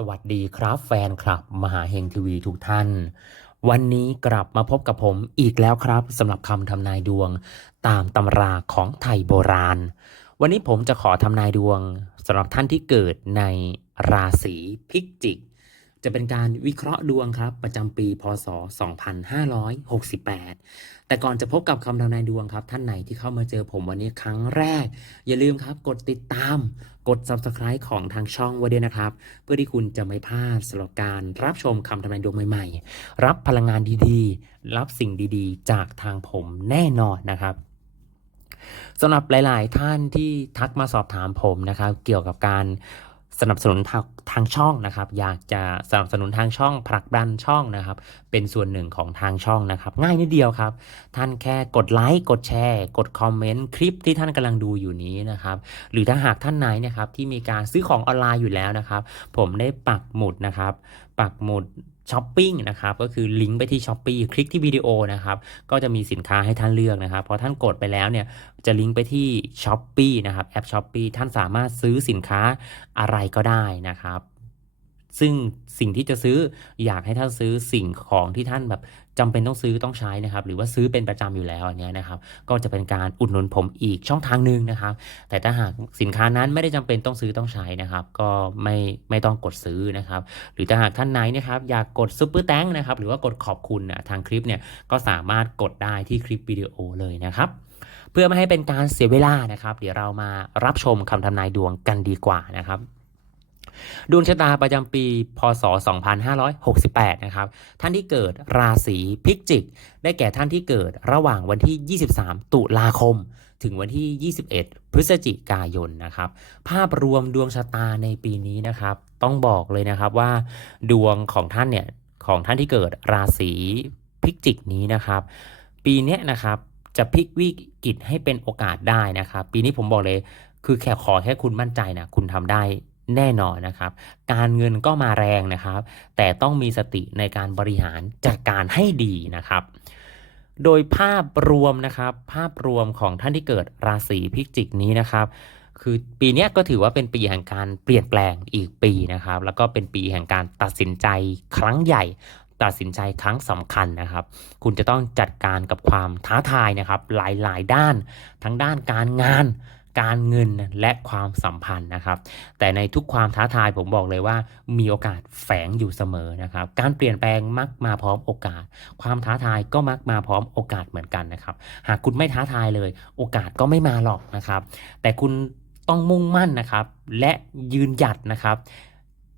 สวัสดีครับแฟนคลับ มหาเฮงทีวีทุกท่าน วันนี้กลับมาพบกับผมอีกแล้วครับสำหรับคำทำนายดวง ตามตำราของไทยโบราณ วันนี้ผมจะขอทำนายดวงสำหรับท่านที่เกิดในราศีพิจิก จะเป็นการวิเคราะห์ดวงครับ ประจำปี พศ 2568 แต่ก่อนจะพบกับคำทำนายดวงครับ ท่านไหนที่เข้ามาเจอผมวันนี้ครั้งแรก อย่าลืมครับ กดติดตาม กด subscribe ของทางช่องไว้ด้วยนะครับ เพื่อที่คุณจะไม่พลาดสำหรับการรับชมคำทำนายดวงใหม่ๆ รับพลังงานดีๆ รับสิ่งดีๆ จากทางผมแน่นอนนะครับสำหรับหลาย ๆ ท่านที่ทักมาสอบถามผมนะครับ เกี่ยวกับการ สนับสนุนทางทางช่องนะครับ อยากจะสนับสนุนทางช่องผลักดันช่องนะครับ เป็นส่วนหนึ่งของทางช่องนะครับ ง่ายนิดเดียวครับ ท่านแค่กดไลค์กดแชร์ กดคอมเมนต์คลิปที่ท่านกำลังดูอยู่นี้นะครับ หรือถ้าหากท่านไหนนะครับที่มีการซื้อของออนไลน์อยู่แล้วนะครับ ผมได้ปักหมุดนะครับ ปักหมุด ช้อปปิ้งนะครับก็คือลิงก์ไปที่ช้อปปีคลิกที่วิดีโอนะครับก็จะมีสินค้าให้ท่านเลือกนะครับพอท่านกดไปแล้วเนี่ยจะลิงก์ไปที่ช้อปปีนะครับแอปช้อปปีท่านสามารถซื้อสินค้าอะไรก็ได้นะครับ ซึ่งสิ่งที่จะซื้ออยากให้ท่านซื้อสิ่งของที่ท่านแบบจำเป็นต้องซื้อต้องใช้นะครับ หรือว่าซื้อเป็นประจำอยู่แล้วอันเนี้ยนะครับ ก็จะเป็นการอุดหนุนผมอีกช่องทางหนึ่งนะครับ แต่ถ้าหากสินค้านั้นไม่ได้จำเป็นต้องซื้อต้องใช้นะครับ ก็ไม่ไม่ต้องกดซื้อนะครับ หรือถ้าหากท่านไหนนะครับอยากกดซุปเปอร์แตงนะครับหรือว่ากดขอบคุณนะทางคลิปเนี่ยก็สามารถกดได้ที่คลิปวิดีโอเลยนะครับเพื่อไม่ให้เป็นการเสียเวลานะครับ เดี๋ยวเรามารับชมคำทำนายดวงกันดีกว่านะครับ ดวงชะตาประจำปี พศ 2568 นะครับ ท่านที่เกิดราศีพิจิก ได้แก่ท่านที่เกิดระหว่างวันที่ 23 ตุลาคม ถึงวันที่ 21 พฤศจิกายนนะครับ ภาพรวมดวงชะตาในปีนี้นะครับ ต้องบอกเลยนะครับว่า ดวงของท่านเนี่ย ของท่านที่เกิดราศีพิจิกนี้นะครับ ปีนี้นะครับจะพลิกวิกฤตให้เป็นโอกาสได้นะครับ ปีนี้ผมบอกเลย คือแค่ขอแค่คุณมั่นใจนะ คุณทำได้ แน่นอนนะครับ การเงินก็มาแรงนะครับ แต่ต้องมีสติในการบริหารจัดการให้ดีนะครับ โดยภาพรวมนะครับ ภาพรวมของท่านที่เกิดราศีพิจิกนี้นะครับ คือปีนี้ก็ถือว่าเป็นปีแห่งการเปลี่ยนแปลงอีกปีนะครับ แล้วก็เป็นปีแห่งการตัดสินใจครั้งใหญ่ตัดสินใจครั้งสำคัญนะครับ คุณจะต้องจัดการกับความท้าทายนะครับ หลายๆ ด้าน ทั้งด้านการงาน การเงินและความสัมพันธ์นะครับ แต่ในทุกความท้าทายผมบอกเลยว่า มีโอกาสแฝงอยู่เสมอนะครับ การเปลี่ยนแปลงมักมาพร้อมโอกาส ความท้าทายก็มักมาพร้อมโอกาสเหมือนกันนะครับ หากคุณไม่ท้าทายเลย โอกาสก็ไม่มาหรอกนะครับ แต่คุณต้องมุ่งมั่นนะครับ และยืนหยัดนะครับ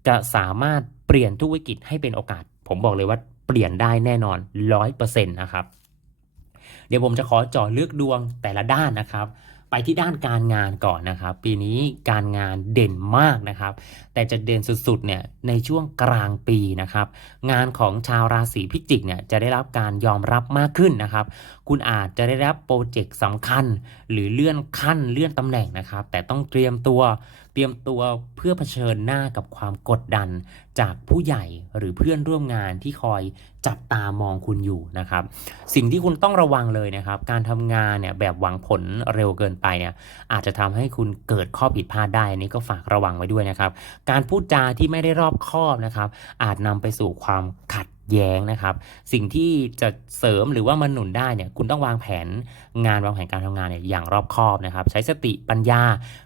จะสามารถเปลี่ยนทุกวิกฤตให้เป็นโอกาส ผมบอกเลยว่าเปลี่ยนได้แน่นอนร้อยเปอร์เซ็นต์นะครับ เดี๋ยวผมจะขอเจาะเลือกดวงแต่ละด้านนะครับ ไปที่ด้านการงานก่อนนะครับ ปีนี้การงานเด่นมากนะครับ แต่จะเด่นสุดๆเนี่ยในช่วงกลางปีนะครับ งานของชาวราศีพิจิกเนี่ยจะได้รับการยอมรับมากขึ้นนะครับ คุณอาจจะได้รับโปรเจกต์สำคัญ หรือเลื่อนขั้นเลื่อนตำแหน่งนะครับ แต่ต้องเตรียมตัว รียมตัวเพื่อเผชิญหน้ากับความกดดันจากผู้ใหญ่หรือเพื่อนร่วมงานที่คอยจับตามองคุณอยู่นะครับ สิ่งที่คุณต้องระวังเลยนะครับ การทำงานเนี่ยแบบหวังผลเร็วเกินไปเนี่ยอาจจะทำให้คุณเกิดข้อผิดพลาดได้นี้ก็ฝากระวังไว้ด้วยนะครับ การพูดจาที่ไม่ได้รอบคอบนะครับ อาจนำไปสู่ความขัด แย้งนะครับ สิ่งที่จะเสริมหรือว่ามันหนุนได้เนี่ยคุณต้องวางแผนงานวางแผนการทำงานเนี่ยอย่างรอบคอบนะครับ ใช้สติปัญญา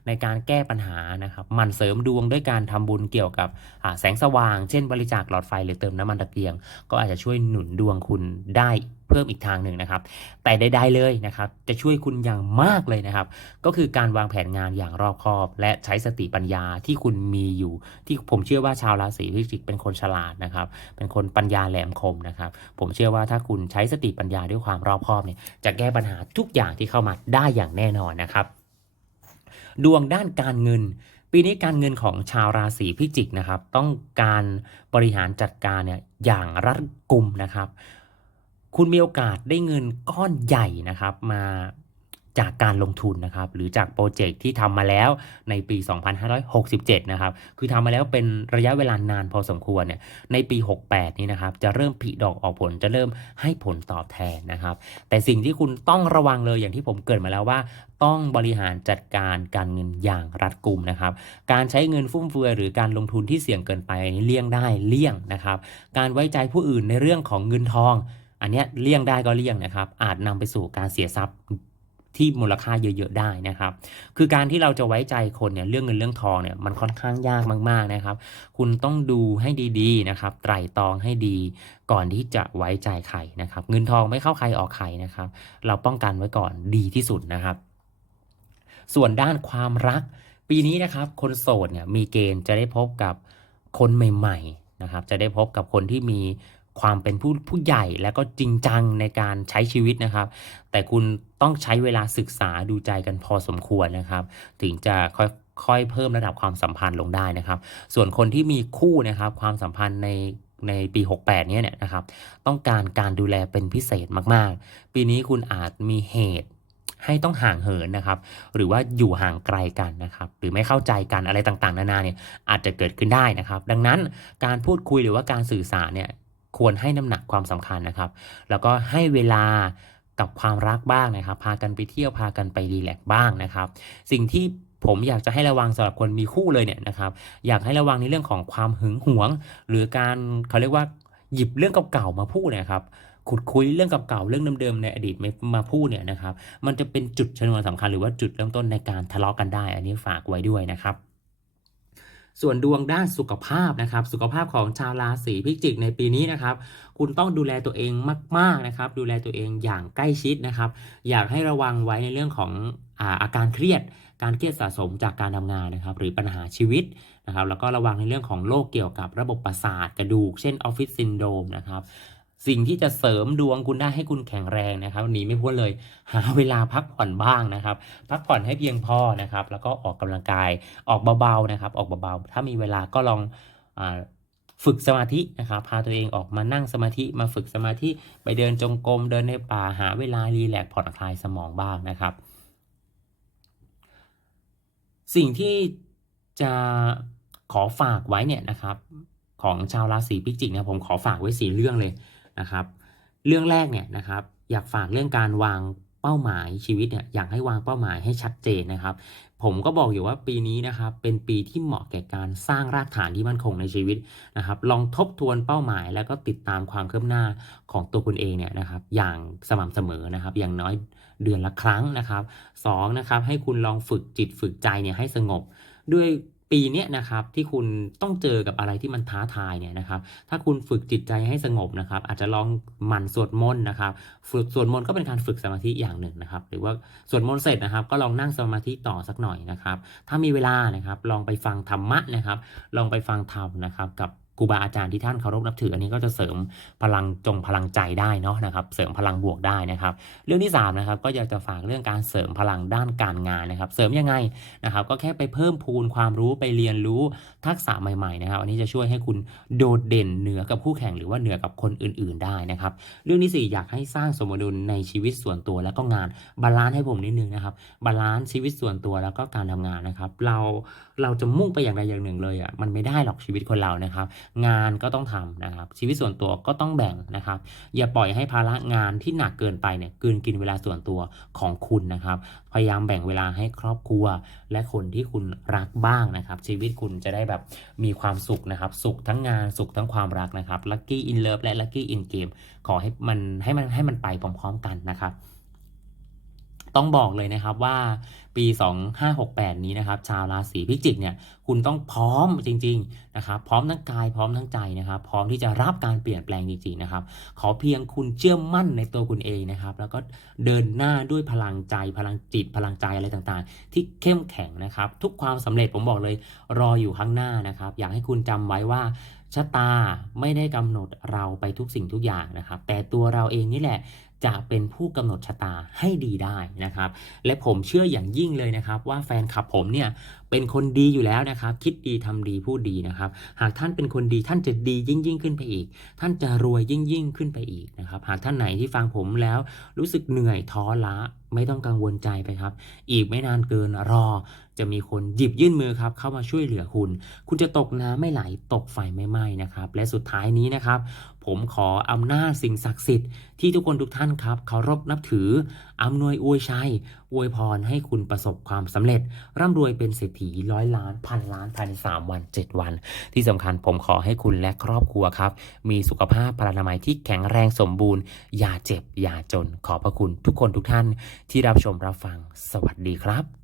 ในการแก้ปัญหานะครับ มันเสริมดวงด้วยการทำบุญเกี่ยวกับแสงสว่าง เช่น บริจาคหลอดไฟหรือเติมน้ำมันตะเกียง ก็อาจจะช่วยหนุนดวงคุณได้ เพิ่มอีกทางหนึ่งนะครับ แต่ใดๆเลยนะครับ จะช่วยคุณอย่างมากเลยนะครับ ก็คือการวางแผนงานอย่างรอบคอบ และใช้สติปัญญาที่คุณมีอยู่ ที่ผมเชื่อว่าชาวราศีพิจิกเป็นคนฉลาดนะครับ เป็นคนปัญญาแหลมคมนะครับ ผมเชื่อว่าถ้าคุณใช้สติปัญญาด้วยความรอบคอบเนี่ยจะแก้ปัญหาทุกอย่างที่เข้ามาได้อย่างแน่นอนนะครับ ดวงด้านการเงินปีนี้การเงินของชาวราศีพิจิกนะครับ ต้องการบริหารจัดการเนี่ยอย่างรัดกุมนะครับ คุณมีโอกาสได้เงินก้อนใหญ่นะครับมาจากการลงทุนนะครับ หรือจากโปรเจกต์ที่ทำมาแล้วในปี 2567 นะครับ คือทำมาแล้วเป็นระยะเวลานานพอสมควรเนี่ย ในปี 68 นี้นะครับ จะเริ่มผลิดอกออกผล จะเริ่มให้ผลตอบแทนนะครับ แต่สิ่งที่คุณต้องระวังเลยอย่างที่ผมเกิดมาแล้วว่า ต้องบริหารจัดการการเงินอย่างรัดกุมนะครับ การใช้เงินฟุ่มเฟือยหรือการลงทุนที่เสี่ยงเกินไปนนี้เลี่ยงได้เลี่ยงนะครับ การไว้ใจผู้อื่นในเรื่องของเงินทอง อันนี้เลี่ยงได้ก็เลี่ยงนะครับ อาจนำไปสู่การเสียทรัพย์ที่มูลค่าเยอะๆได้นะครับ คือการที่เราจะไว้ใจคนเนี่ยเรื่องเงินเรื่องทองเนี่ยมันค่อนข้างยากมากๆนะครับ คุณต้องดูให้ดีๆนะครับ ไตร่ตรองให้ดี ก่อนที่จะไว้ใจใครนะครับ เงินทองไม่เข้าใครออกใครนะครับ เราป้องกันไว้ก่อนดีที่สุดนะครับ ส่วนด้านความรัก ปีนี้นะครับ คนโสดเนี่ยมีเกณฑ์จะได้พบกับคนใหม่ ๆนะครับ จะได้พบกับคนที่มี ความเป็นผู้ผู้ใหญ่และก็จริงจังในการใช้ชีวิตนะครับ แต่คุณต้องใช้เวลาศึกษาดูใจกันพอสมควรนะครับ ถึงจะค่อยค่อยเพิ่มระดับความสัมพันธ์ลงได้นะครับ ส่วนคนที่มีคู่นะครับความสัมพันธ์ในในปี 68เนี้ยเนี่ยนะครับต้องการการดูแลเป็นพิเศษมากๆ ปีนี้คุณอาจมีเหตุให้ต้องห่างเหินนะครับ หรือว่าอยู่ห่างไกลกันนะครับ หรือไม่เข้าใจกันอะไรต่างๆ นานาเนี่ยอาจจะเกิดขึ้นได้นะครับ ดังนั้นการพูดคุยหรือว่าการสื่อสารเนี่ย ควรให้น้ำหนักความสำคัญนะครับ แล้วก็ให้เวลากับความรักบ้างนะครับ พากันไปเที่ยวพากันไปรีแลกซ์บ้างนะครับ สิ่งที่ผมอยากจะให้ระวังสำหรับคนมีคู่เลยเนี่ยนะครับ อยากให้ระวังในเรื่องของความหึงหวง หรือการเขาเรียกว่าหยิบเรื่องเก่าๆมาพูดนะครับขุดคุยเรื่องเก่าๆเรื่องเดิมๆในอดีตมาพูดเนี่ยนะครับ มันจะเป็นจุดชนวนสำคัญหรือว่าจุดเริ่มต้นในการทะเลาะกันได้ อันนี้ฝากไว้ด้วยนะครับ ส่วนดวงด้านสุขภาพนะครับ สุขภาพของชาวราศีพิจิกในปีนี้นะครับ คุณต้องดูแลตัวเองมากๆนะครับ ดูแลตัวเองอย่างใกล้ชิดนะครับ อยากให้ระวังไว้ในเรื่องของอาอาการเครียด การเครียดสะสมจากการทำงานนะครับ หรือปัญหาชีวิตนะครับ แล้วก็ระวังในเรื่องของโรคเกี่ยวกับระบบประสาทกระดูก เช่นออฟฟิศซินโดรมนะครับ สิ่งที่จะเสริมดวงคุณได้ให้คุณแข็งแรงนะครับหนีไม่พ้นเลย หาเวลาพักผ่อนบ้างนะครับ พักผ่อนให้เพียงพอนะครับ แล้วก็ออกกำลังกายออกเบาๆนะครับ ออกเบาๆถ้ามีเวลาก็ลองอฝึกสมาธินะครับพาตัวเองออกมานั่งสมาธิมาฝึกสมาธิไปเดินจงกรมเดินในป่าหาเวลารีแลกผ่อนคลายสมองบ้างนะครับ สิ่งที่จะขอฝากไว้เนี่ยนะครับ ของชาวราศีพิจิกเนี่ยผมขอฝากไว้สี่เรื่องเลย นะครับ เรื่องแรกเนี่ยนะครับอยากฝากเรื่องการวางเป้าหมายชีวิตเนี่ยอยากให้วางเป้าหมายให้ชัดเจนนะครับ ผมก็บอกอยู่ว่าปีนี้นะครับเป็นปีที่เหมาะแก่การสร้างรากฐานที่มั่นคงในชีวิตนะครับ ลองทบทวนเป้าหมายแล้วก็ติดตามความคืบหน้าของตัวคุณเองเนี่ยนะครับ อย่างสม่ำเสมอนะครับ อย่างน้อยเดือนละครั้งนะครับสองนะครับให้คุณลองฝึกจิตฝึกใจเนี่ยให้สงบด้วย ปีนี้นะครับที่คุณต้องเจอกับอะไรที่มันท้าทายเนี่ยนะครับ ถ้าคุณฝึกจิตใจให้สงบนะครับ อาจจะลองหมั่นสวดมนต์นะครับ ฝึกสวดมนต์ก็เป็นการฝึกสมาธิอย่างหนึ่งนะครับ หรือว่าสวดมนต์เสร็จนะครับ ก็ลองนั่งสมาธิต่อสักหน่อยนะครับ ถ้ามีเวลานะครับ ลองไปฟังธรรมะนะครับ ลองไปฟังธรรมนะครับกับครูบาอาจารย์ที่ท่านเคารพนับถืออันนี้ก็จะเสริมพลังจงพลังใจได้เนาะนะครับ เสริมพลังบวกได้นะครับ เรื่องที่3นะครับก็อยากจะฝากเรื่องการเสริมพลังด้านการงานนะครับ เสริมยังไงนะครับ ก็แค่ไปเพิ่มพูนความรู้ไปเรียนรู้ทักษะใหม่ๆนะครับ อันนี้จะช่วยให้คุณโดดเด่นเหนือกับคู่แข่งหรือว่าเหนือกับคนอื่น ๆได้นะครับ เรื่องที่4อยากให้สร้างสมดุลในชีวิตส่วนตัวแล้วก็งานบาลานซ์ให้ผมนิดนึงนะครับบาลานซ์ชีวิตส่วนตัวแล้วก็การทำงานนะครับ เราเราจะมุ่งไปอย่างใดอย่างหนึ่งเลยอะมันไม่ได้หรอกชีวิตคนเรานะครับงานก็ต้องทำนะครับ ชีวิตส่วนตัวก็ต้องแบ่งนะครับ อย่าปล่อยให้ภาระงานที่หนักเกินไปเนี่ยกลืนกินเวลาส่วนตัวของคุณนะครับ พยายามแบ่งเวลาให้ครอบครัว และคนที่คุณรักบ้างนะครับ ชีวิตคุณจะได้แบบมีความสุขนะครับ สุขทั้งงานสุขทั้งความรักนะครับ lucky in love และ lucky in game ขอให้มันให้มันให้มันไปพร้อมๆกันนะครับ ต้องบอกเลยนะครับว่าปี 2568 นี้นะครับ ชาวราศีพิจิกเนี่ยคุณต้องพร้อมจริงๆนะครับพร้อมทั้งกายพร้อมทั้งใจนะครับ พร้อมที่จะรับการเปลี่ยนแปลงจริงๆนะครับขอเพียงคุณเชื่อมั่นในตัวคุณเองนะครับ แล้วก็เดินหน้าด้วยพลังใจ พลังจิตพลังใจอะไรต่างๆ ที่เข้มแข็งนะครับ ทุกความสำเร็จผมบอกเลยรออยู่ข้างหน้านะครับ อยากให้คุณจำไว้ว่าชะตาไม่ได้กำหนดเราไปทุกสิ่งทุกอย่างนะครับ แต่ตัวเราเองนี่แหละ จะเป็นผู้กำหนดชะตาให้ดีได้นะครับ และผมเชื่ออย่างยิ่งเลยนะครับ ว่าแฟนคลับผมเนี่ยเป็นคนดีอยู่แล้วนะครับ คิดดีทำดีพูดดีนะครับ หากท่านเป็นคนดีท่านจะดียิ่งยิ่งขึ้นไปอีก ท่านจะรวยยิ่งยิ่งขึ้นไปอีกนะครับ หากท่านไหนที่ฟังผมแล้วรู้สึกเหนื่อยท้อล้าไม่ต้องกังวลใจไปครับ อีกไม่นานเกินรอ จะมีคนหยิบยื่นมือครับเข้ามาช่วยเหลือคุณ คุณจะตกน้ำไม่ไหลตกไฟไม่ไหม้นะครับ และสุดท้ายนี้นะครับ ผมขออำนาจสิ่งศักดิ์สิทธิ์ที่ทุกคนทุกท่านครับเคารพนับถืออำนวยอวยชัยอวยพรให้คุณประสบความสำเร็จ ร่ำรวยเป็นเศรษฐีร้อยล้านพันล้านภายใน3วัน 7 วัน ที่สำคัญผมขอให้คุณและครอบครัวครับ มีสุขภาพพลานามัยที่แข็งแรงสมบูรณ์ อย่าเจ็บ อย่าจน ขอพระคุณทุกคนทุกท่านที่รับชมรับฟังสวัสดีครับ